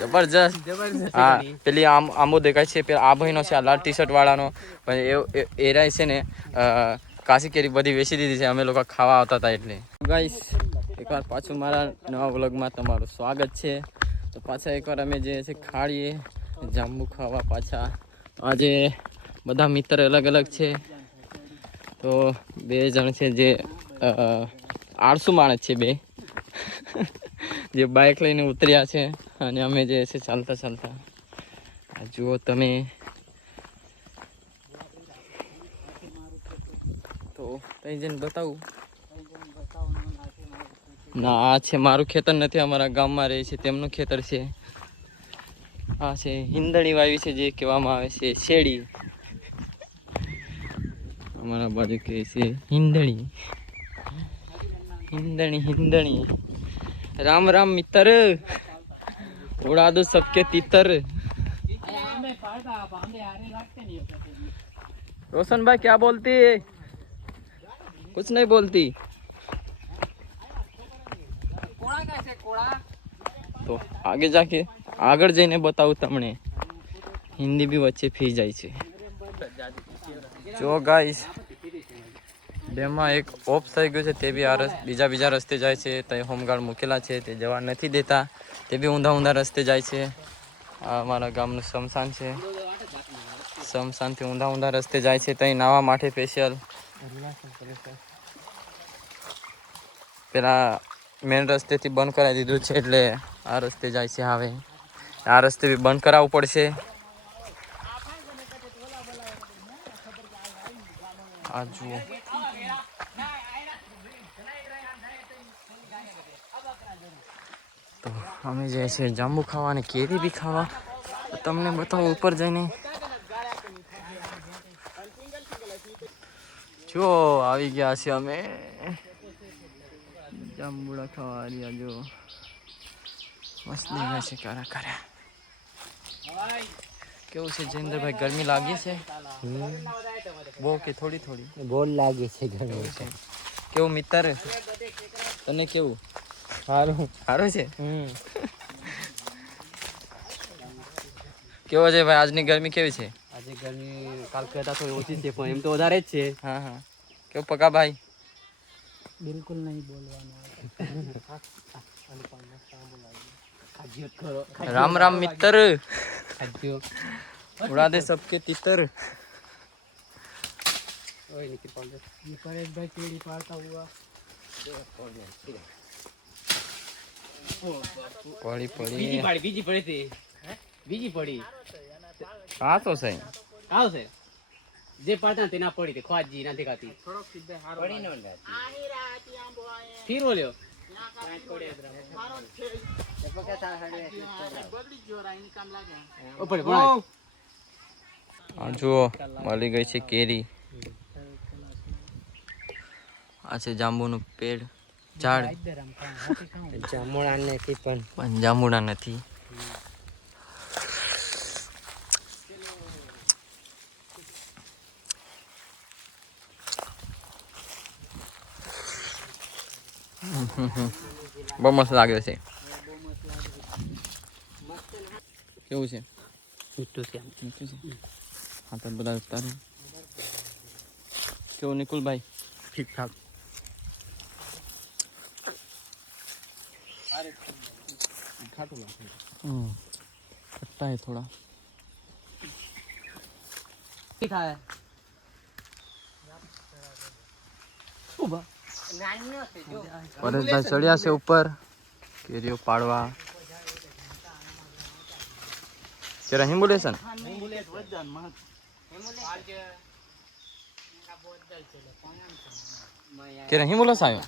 જબરજસ્ત હા પેલી આંબો દેખાય છે પેલા આ ભાઈનો છે આ લાલ ટી શર્ટ વાળાનો પણ એ રાય છે ને કાશી કેરી બધી વેચી દીધી છે અમે લોકો ખાવા આવતા હતા એટલે ગાઈસ એકવાર પાછું મારા નવા વ્લોગમાં તમારું સ્વાગત છે તો પાછા એકવાર અમે જે છે ખાડીએ જાંબુ ખાવા પાછા આજે બધા મિત્ર અલગ અલગ છે તો 2 જણ છે જે આળસુ માણસ છે 2 જે બાઇક લઈને ઉતર્યા છે અને અમે જે છે ચાલતા ચાલતા જુઓ તમે તો તઈ જઈને બતાવું ના આ છે મારું ખેતર નથી અમારા ગામમાં રહે છે તેમનું ખેતર છે આ છે હિંદણી વાવી છે જે કહેવામાં આવે છે શેરડી અમારા બાજુ કહે છે હિંદણી હિંદણી હિંદણી राम राम मित्र उड़ा दो सबके तीतर रोशन भाई क्या बोलती है कुछ नहीं बोलती तो आगे जाके આગળ જઈને બતાવું તમને હિન્દી બી વચ્ચે ફી જાય છે જો ગાઈસ ડેમમાં એક ઓફ થઈ ગયું છે તે બી આ બીજા રસ્તે જાય છે તે હોમગાર્ડ મૂકેલા છે તે જવા નથી દેતા તે બી ઊંધા રસ્તે જાય છે આ અમારા ગામનું સ્મશાન છે સ્મશાનથી ઊંધા રસ્તે જાય છે ત્યાં નાવા માટે સ્પેશિયલ પેલા મેન રસ્તેથી બંધ કરાવી દીધું છે એટલે આ રસ્તે જાય છે હવે આ રસ્તે બી બંધ કરાવવું પડશે આ જુઓ તો અમે જે છે જાંબુ ખાવા અને કેરી બી ખાવા તમને બતાવો ઉપર જઈને જો આવી ગયા છે અમે જાંબુડા ખાવા રહ્યા જો મસ્ત દેખાય છે કારા કેવું છે જયેન્દ્રભાઈ ગરમી લાગી છે બહુ કે થોડી બહુ લાગે છે ગરમી છે કેવું મિત્ર તને કેવું સારું છે કેવો છે ભાઈ આજની ગરમી કેવી છે આજે ગરમી કાલ કરતા થોડી ઓછી છે પણ એમ તો વધારે જ છે હા કેવું પકા ભાઈ બિલકુલ નહીં બોલવાનું राम राम मित्र उड़ा दे सबके तीतर परेश भाई केड़ी पालता हुआ पड़ी बीजी पड़ी हाँ तो सही આવશે જે પાડતા તેના પડી તે ખવાજી ના દેખાતી પડી ન ફીર બોલ્યો જુઓ મળી ગઈ છે કેરી આ છે જાંબુનું પેડ ઝાડ જાંબુડા નથી પણ જાંબુડા નથી બહુ મસ્ત લાગે છે કેવું છે મીઠું છે હા તો બધા તારું કેવું નિકુલભાઈ ઠીક ઠાક खट्टा है थोड़ा પરેશભાઈ ચડ્યા છે ઉપર કેરીઓ પાડવા કે રહી બોલે છે કે રહી બોલો સાયો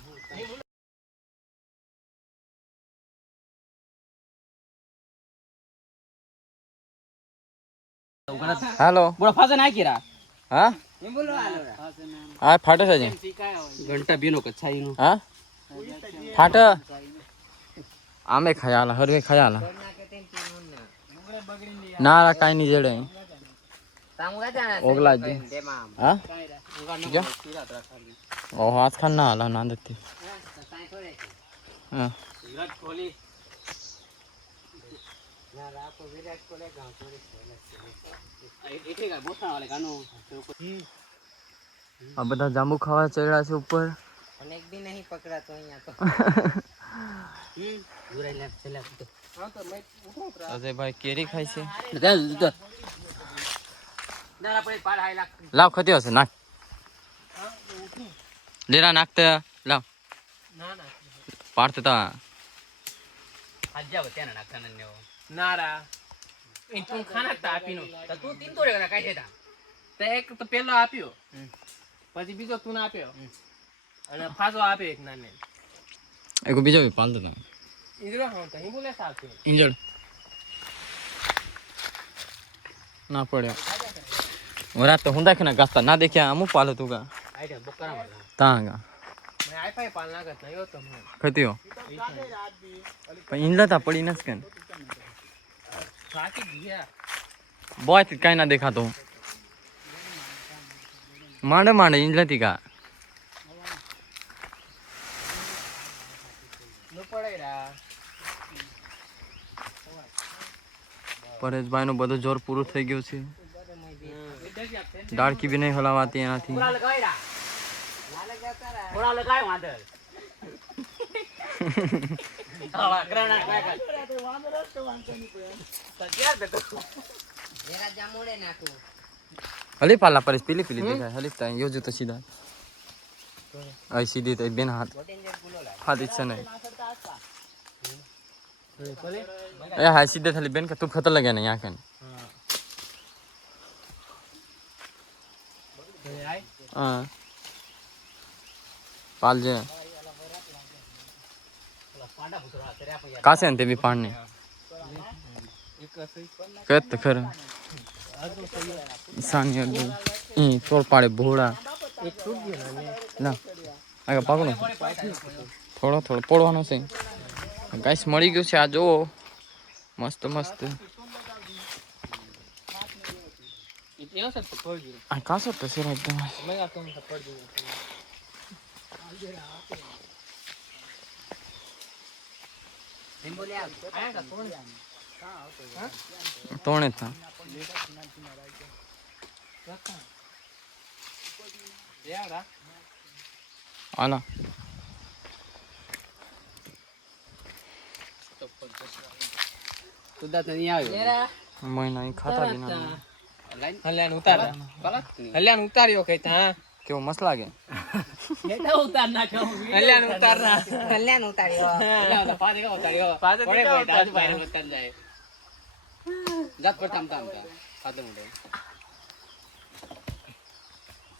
हेलो बड़ा फासा ना किरा हाँ हाँ फाटे છે घंटा बीनो कच्छाई नो हाँ फाट आमे खयाला हरवे खयाला ना रा काई नहीं जेड़े ओगला जी हाँ क्या ओ हाथ खाना हाला ना देती हां વિરાટ કોહલી ના રાતો વિરાટ કોહલી ગામ થોડી એટલે કા બોથા વાલે ગાનો આ બધા જાંબુ ખાવા ચડ્યા છે ઉપર અને એક દી નહીં પકડાતો અહીંયા તો ગુરાઈ લે ચલા તો હા તો મે ઉઠો અજય ભાઈ કેરી ખાય છે દારા પડે પાડ હાઈ લાગ લાવ ખતી હશે નાખ લેરા નાખતે લાવ ના ના પાડતે તા આજ્યા બત્યાના નાખતા ને નારા એ તું ખાના તા આપીનો તો તું તીન તોડે ના કાઈ દેતા તે એક તો પેલો આપ્યો પછી બીજો તું ના આપ્યો અને ફાસો આપ્યો એક નાને એક બીજો भी पाल देता ઇધરો હા તો હી બોલે સાથ इंजर्ड ना पड़े और रात तो हुंदा खना गास्ता ना देखिया हमू पालो तू का આઈડિયા બુક કરા મારા तांगा મે આઈફાઈ પાલ ના કરત નયો તો મને खती हो पण इंजला था पड़ी नस कन સાકી ગયા बॉय ती काय ना देखा तो मांडे मांडे इंजला ती का નો પડે રા પરેશભાઈ નું બધું જોર પૂરું થઈ ગયું છે ડાળકી બી નહીં હલાવાતી એનાથી પૂરા લગાઈરા લાલે જતા રા પૂરા લગાય વાંદર આવા ગ્રાના કાકા વાંદર તો વાંદર ની કોઈ સજ્યા દે તો જરા જામુડે નાખું हली पाला परेश पीली पीली देखा हली ता यो जो तो सीधा आई सीधी तो बेन हाथ हाथ इच्छा नहीं ए हाय सीधे थली बेन का तू खतर लगे ना यहाँ कन हाँ पाल जे कासे अंते भी पाड़ने कहते खर ईशानी तोड़ पाड़े भोड़ा એક છૂટ ગયો ને ના આગળ પાકડો થોડો થોડો પોડવાનો છે ગાઈસ મળી ગયું છે આ જો મસ્ત મસ્ત ઇતિહાસ તો પડ ગયો આ કાસો તો છે એકદમ મે આ તો પડ ગયો નિંબોલિયા આયા કા કોણ તોણે હતા દેવરા આલા તુદા તો નહીં આવ્યો મહિના અહીં ખાતા બી ના હલ્યાન ઉતાર હલ્યાન ઉતાર્યો કઈ તા કેવો મસ્ત લાગે એટા ઉતાર નાખ્યો હલ્યાન ઉતાર હલ્યાન ઉતાર્યો હલ્યાન પાદે કા ઉતાર્યો પાદે કા દાદુ ભાઈ ઉતાર જાય જાત પર તમ તમ ખાતો મુડે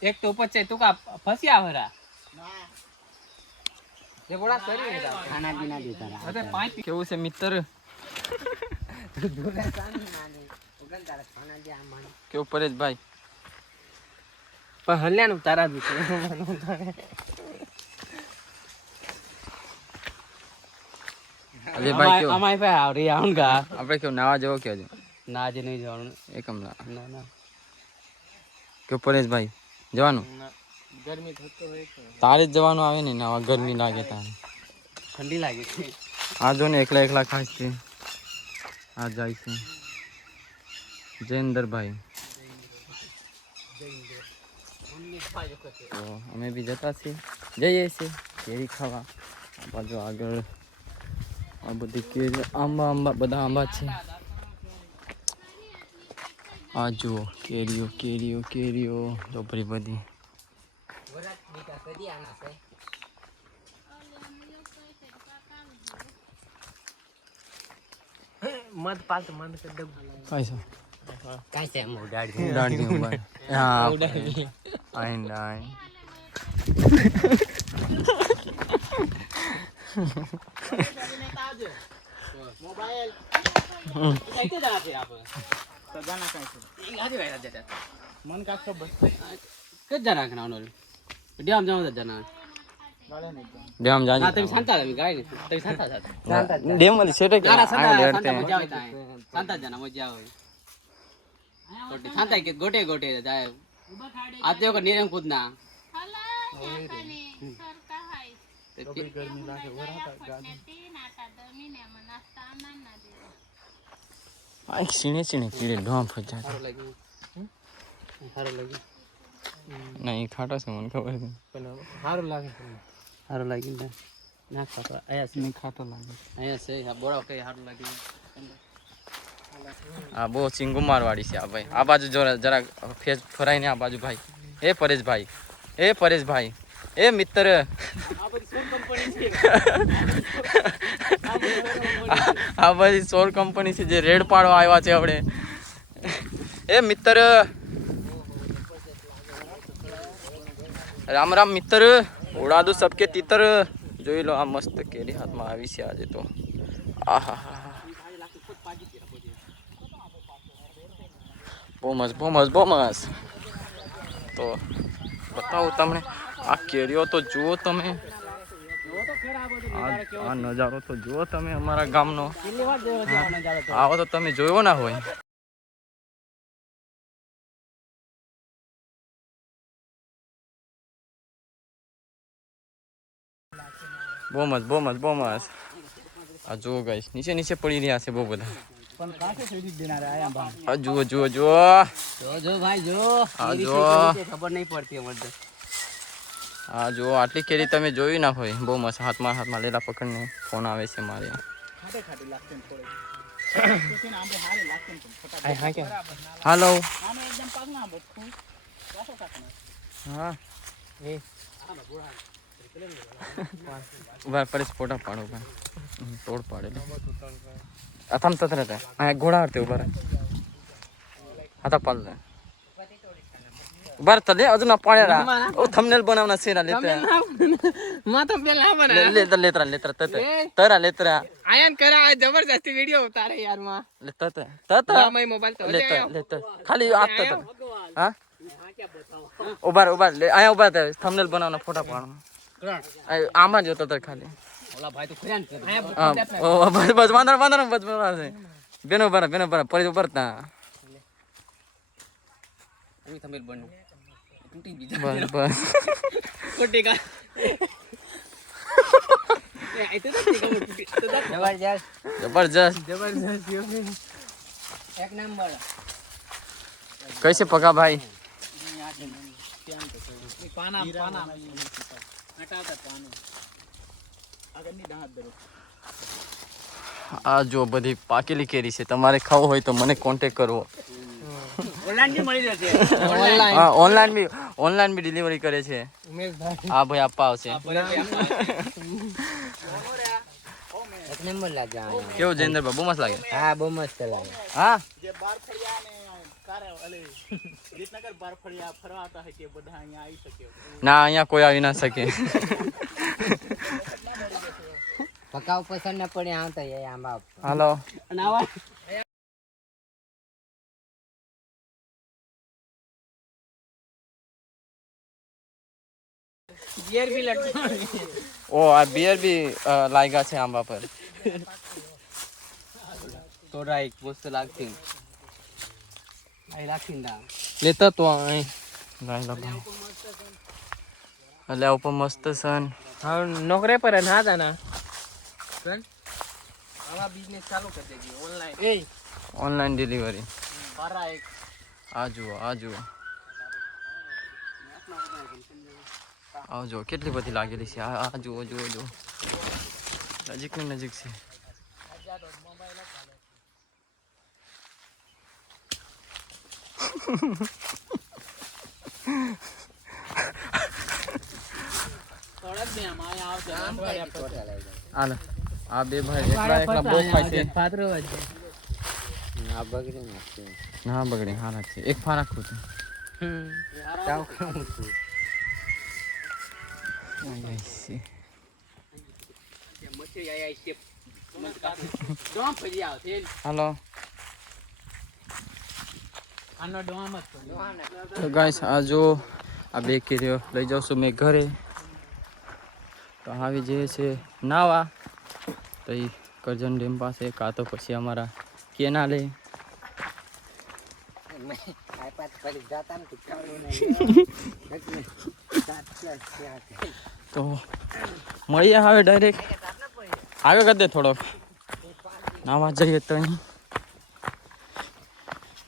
એક તો ઉપર છે તું કા ફસ્યા હરા ના ये बड़ा सरी है खाना पीना देता रहा अरे पांच કેવું છે મિત્ર दूल्हा सानी माने उगन तारा खाना दे आ माने કેવું પરેશભાઈ पर हल्यान उतारा भी અજયભાઈ કેવું અમાય पे आ रही आऊंगा આપણે કેવું નાવા જેવો કે હજુ ना आज नहीं जाऊं એકમલા ना ना કેવું પરેશભાઈ જવાનું गर्मी થતો હોય તો તારે જ જવાનું આવે ને નાવા ગરમી લાગે તારે ઠંડી લાગે છે આ જો ને એકલા એકલા ખાસ છે આ જાય છે જયેન્દ્રભાઈ તો અમે બી જતા છીએ જઈએ છીએ કેરી ખાવા આ બાજુ આગળ આ બધી કેરી આંબા બધા આંબા છે આ જુઓ કેરીઓ કેરીઓ કેરીઓ ચોપડી બધી વરાત બીટા કદી આના છે મત પાસ મત કે દબ કાંઈ છે કાઈ છે મો દાડી દાંડી ઉભા હા આઈન આઈન મોબાઈલ કઈતે જાના છે આપ તો જાના કાઈ છે ઈ ગાડી વાયરા જતા મન કા ખબર કે જાના કનાનો ડિયામ જાવ જાના ડેમ જાજી હા તમે શાંતા તમે ગાય ને તમે શાંતા જાતા ડેમ વાલી સેટ કે ના શાંતા આગળ શાંતા હેડતે મજા આવે તા શાંતા જાના મજા આવે ગોટે શાંતા કે ગોટે ગોટે જાય आते हो नीरंग कूदना આ સીણે સીણે કીડે ઢોમ ફજા हारो लगी નહીં ખાટો છે મને ખબર છે हारो लगी ना खाता आया से નહીં ખાટો લાગે आया से बोरा के हारो लगी આ બહુ ચિંગુમાર વાળી છે આ ભાઈ આ બાજુ જો જરા ફેસ ફરાઈને આ બાજુ ભાઈ એ પરેશભાઈ એ મિત્ર આ બધી સોર કંપની છે જે રેડ પાડવા આવ્યા છે આપણે એ મિત્ર રામ રામ મિત્ર ઉડા દો સબકે તીતર જોઈ લો આ મસ્ત કેરી હાથમાં આવી છે આજે તો આહા બહુ મસ્ત તો બતાવું તમને આ કેરીઓ તો જુઓ તમે આ નજારો તો જુઓ તમે અમારા ગામનો આવો તો તમે જોયો ના હોય બહુ મસ્ત આ જુઓ ગાઈસ નીચે પડી રહ્યા છે બહુ બધા જુઓ जो भाई जो આ જો खबर नहीं पड़ती है मर्द હા જુઓ આટલી કેરી તમે જોઈ ના હોય બહુ મસ્ત હાથમાં લેલા પકડને ફોન આવે છે મારે હાલો હા ઉભા પરેશ ફોટા પાડો તોડ પાડે થમ તત રહેતા હા ઘોડા હરતે ઉભા રહે હાથા પાડ દે ઉભા રહે તલે અજુ ના પાડ્યા ઓ થંબનેલ બનાવના સેરા લેતા मां तो पहला बना લેતરા લેતરા आयन करा जबरदस्ती वीडियो उतारे यार मां લેતા मैं मोबाइल तो લેતા ખાલી આ તત હા ઉભા લે આયા ઉભા રહે થંબનેલ બનાવના ફોટા પાડો આમાં જોતો તો ખાલી ઓલા ભાઈ તો ખરાન કરે બસ વાંદર બસ બેનો બરા પરી ઉપરતા અમી થંબનેલ બનો ટૂટી બીજા બસ કોટેકા એ આઈ તો ટૂટી તો જબરજસ્ત एक नंबर कैसे पका भाई पाना हटाता पाना अगर नहीं दांत दरो આ જો બધી પાકેલી કેરી છે તમારે ખાવું હોય તો મને કોન્ટેક્ટ કરવો ઓનલાઈન બી મળી જશે હા ઓનલાઈન બી ડિલિવરી કરે છે ઉમેશભાઈ હા ભાઈ આપવા આવશે એક નંબર લાગે કેવું જયેન્દ્ર બહુ મસ્ત લાગે હા બહુ મસ્ત લાગે હા જે બાર ફળિયા ને કારે અલે વિસનગર બાર ફળિયા ફરવાતા હે કે બધા અહીંયા આવી શકે ના અહીંયા કોઈ આવી ના શકે પકાવ પસંદ ન પડે આવતા એ આંબા હાલો નાવા बियर भी लगता ઓ આ બિયર બી લાગ્યા છે આંબા પર થોડા એક મસ્ત લાગતી આઈ રાખીંદા લેતા તો આઈ લાઈ લો ભાઈ એટલે ઉપર મસ્ત સન હા નોકરી પર ના જાના સન આવા બિઝનેસ ચાલુ કરી દેજી ઓનલાઈન એ ઓનલાઈન ડિલિવરી પારા એક આ જુઓ આવજો કેટલી બધી લાગેલી છે આ જુઓ નજીક છે હાલ આ બે ભાઈ એકલા બહુ ખાય છે આ બગડી નાખી ના બગડે હારા છે એક ફારા ખુદ તાવ ખાઉં છું હાલો આનો ડોમ જ તો ગાઈસ આ જો આ બે કેરીઓ લઈ જાઉં છું મેં ઘરે તો આવી જઈએ છે નાવા તો એ કરજણ ડેમ પાસે કાં તો પછી અમારા કેનાલે તો મળીએ હવે ડાયરેક્ટ આગળ કરી દે થોડોક નાવા જઈએ તો અહીં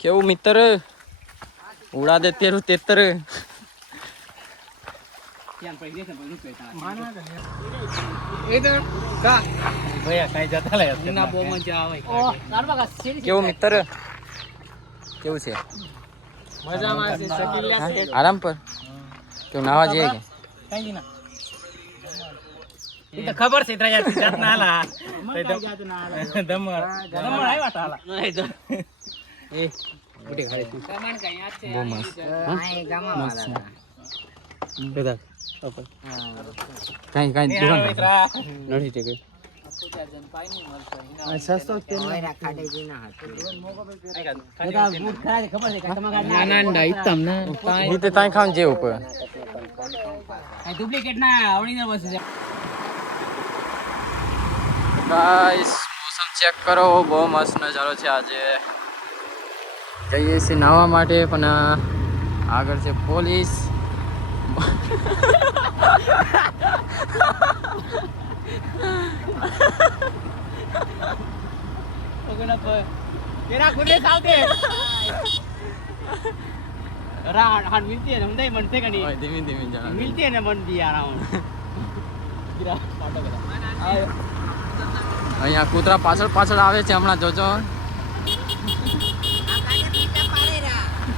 કેવું મિત્ર ઉડા દે તેરું તેતર કેવું મિત્ર કેવું છે આરામ પર કેવું નાવા જઈએ કે ખબર છે બહુ મસ્ત કઈ દુકાન નથી તે કઈ ખાવાનું જે ઉપર ડુપ્લિકેટ ના ઓરિજિનલ વસ્તુ છે ગાઈસ મોસમ ચેક કરો બહુ મસ્ત નજારો છે આજે જઈએ છીએ નાહવા માટે પણ આગળ છે પોલીસ तेरा खुले सावते हां मिलती है हम नहीं मनते का नहीं ધીમે ધીમે જાણ मिलती है ना मन दिया रहा हूं गिरा पाटो करा અહીંયા કૂતરા પાછળ પાછળ આવે છે હમણાં જોજો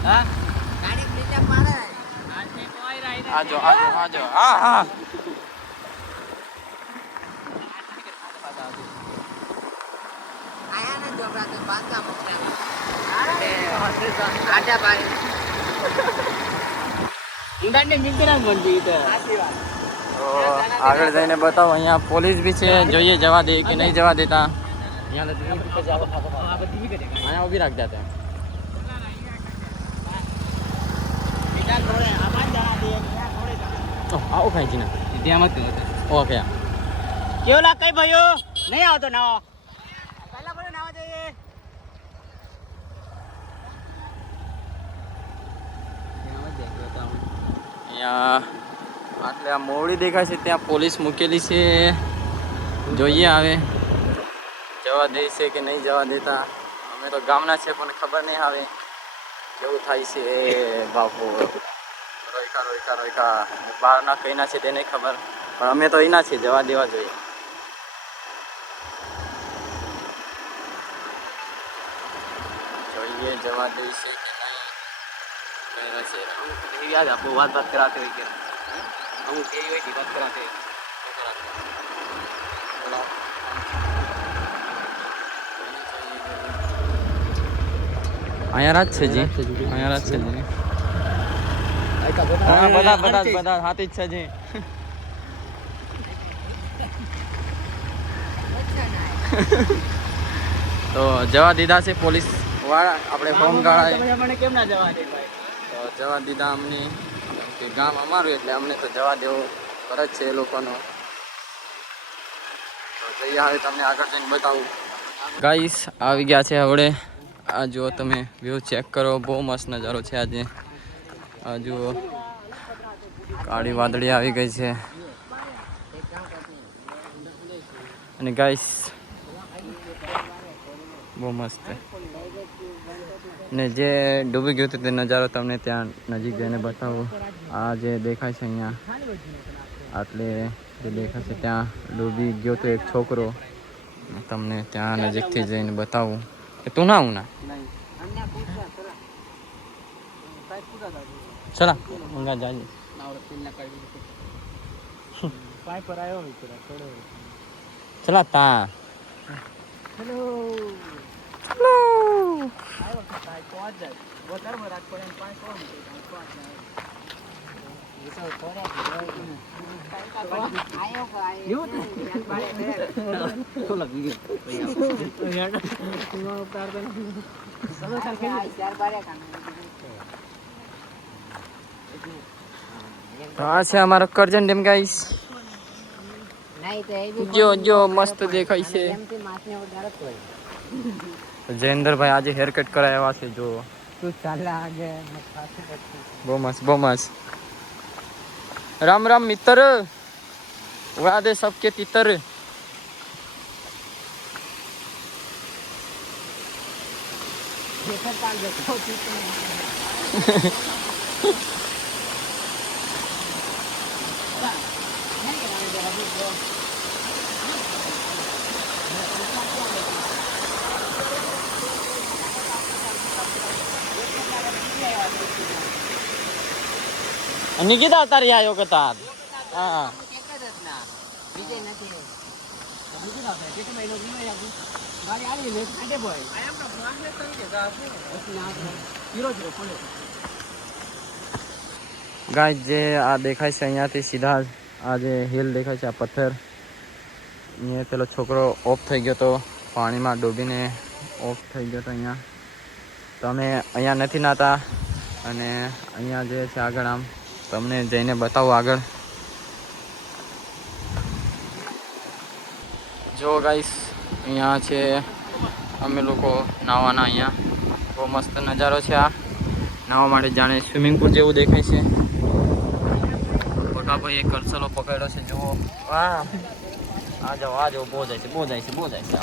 हां આજો આજો આજો હા હા इंदन ने मिलते ना मन दी तो તો આગળ જઈને બતાવો અહીંયા પોલીસ બી છે જોઈએ જવા દે કે નહીં જવા દેતા અહીંયા ઊભી રાખ જાતે આવો ખાઈ છે ને ત્યાં મત ઓકે કેવો લાગ કઈ ભાઈઓ નહીં આવતો નાવો પહેલા બોલે નાવા જઈએ અહીંયા આટલે આ મોવડી દેખાય છે ત્યાં પોલીસ મૂકેલી છે જોઈએ આવે જવા દે છે કે નહીં જવા દેતા અમે તો ગામના છે પણ ખબર નહીં આવે કેવું થાય છે બાપુ રોયકા રોયકા રોયકા બહારના કઈના છે તેને ખબર પણ અમે તો અહીંના છીએ જવા દેવા જોઈએ જોઈએ જવા દે છે કે નહીં છે અમુક યાદ આપો વાત કરાતે હોય કે અમુક એવી હોય કે વાત કરાતે અહીંયા રાત છે જી અહીંયા રાત છે જી હા બધા બધા બધા હાથી જ છે જી તો જવા દીધા છે પોલીસ વાળા આપણે હોમ ગાળા મને કેમ ના જવા દે ભાઈ તો જવા દીધા અમને કે ગામ અમારું એટલે અમને તો જવા દેવો ફરજ છે એ લોકોનો તો જઈએ હવે તમને આગળ જઈને બતાવું ગાઈસ આવી ગયા છે હવે આ જુઓ તમે વ્યૂ ચેક કરો બહુ મસ્ત નજારો છે આજે આ જુઓ કાળી વાદળી આવી ગઈ છે અને ગાઈસ બહુ મસ્ત ને જે ડૂબી ગયું હતું તે નજારો તમને ત્યાં નજીક જઈને બતાવું આ જે દેખાય છે અહીંયા આટલે જે દેખાય છે ત્યાં ડૂબી ગયો તો એક છોકરો તમને ત્યાં નજીકથી જઈને બતાવું કે તું ના આવું ના ચલા મંગા જાજે ચલા તા હેલો હેલો આયો કાઈ પહોંચ જાય બોતર માં રાખ પડે 500 આ છે અમારો કરજણ ડેમ ગાઈસ જો જો મસ્ત દેખાય છે જયેન્દ્રભાઈ આજે હેર કટ કરાવ્યા છે જો તું ચાલે આગે બહુ મસ્ત બહુ મસ્ત. રામ રામ મિત્ર, ઉડા દે સબકે તિतर. નિકિતા તારી આયો કે તાર? હા બીજે નથી બીજે ના થાય કે મહિનો બીમારી આપું ગાડી આવી ને કાઢે ભાઈ આ એમ માગને તંગે ગાબુ હીરો હીરો પડે. ગાય જે આ દેખાય છે અહીંયાથી સીધા આ જે હિલ દેખાય છે, આ પથ્થર, અહીંયા પેલો છોકરો ઓફ થઈ ગયો તો પાણીમાં ડૂબીને ઓફ થઈ ગયો તો અહીંયા. તો અમે અહીંયા નથી નાતા અને અહીંયા જે છે આગળ આમ તમને જઈને બતાવું આગળ. જો ગાઈસ અહીંયા છે અમે લોકો નાવાના. અહીંયા બહુ મસ્ત નજારો છે. આ નાવા માટે જાણે સ્વિમિંગ પુલ જેવું દેખાય છે. ભાઈ એક કરસલો પકડ્યો છે જુઓ. હા આ જાઓ બહુ જાય છે બહુ જાય છે બહુ જાય છે.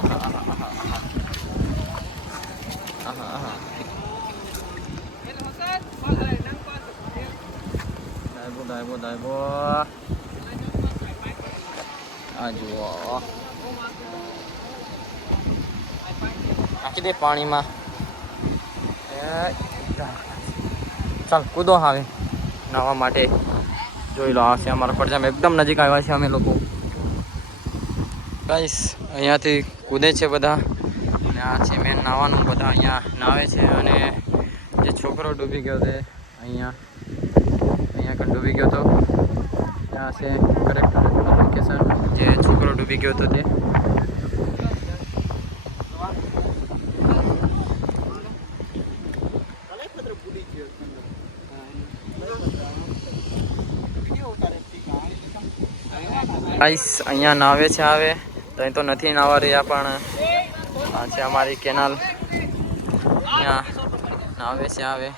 દાયબો દાયબો આ જુઓ નાખી દે પાણીમાં. ચાલ કૂદો આવે નાવા માટે. જોઈ લો આ છે અમારા પડજામ એકદમ નજીક આવ્યા છે અમે લોકો. ગાઈસ અહીંયાથી કૂદે છે બધા અને આ છે મેન નાવાનું. બધા અહીંયા નાવે છે અને જે છોકરો ડૂબી ગયો છે અહીંયા ડૂબી ગયો હતો ત્યાં છે કરેક્ટ લોકેશન જે છોકરો ડૂબી ગયો હતો તે. ગાઈસ અહીંયા નાવે છે આવે તો અહીં તો નથી નાવા રહ્યા પણ આ છે અમારી કેનાલ. અહીંયા નાવે છે આવે.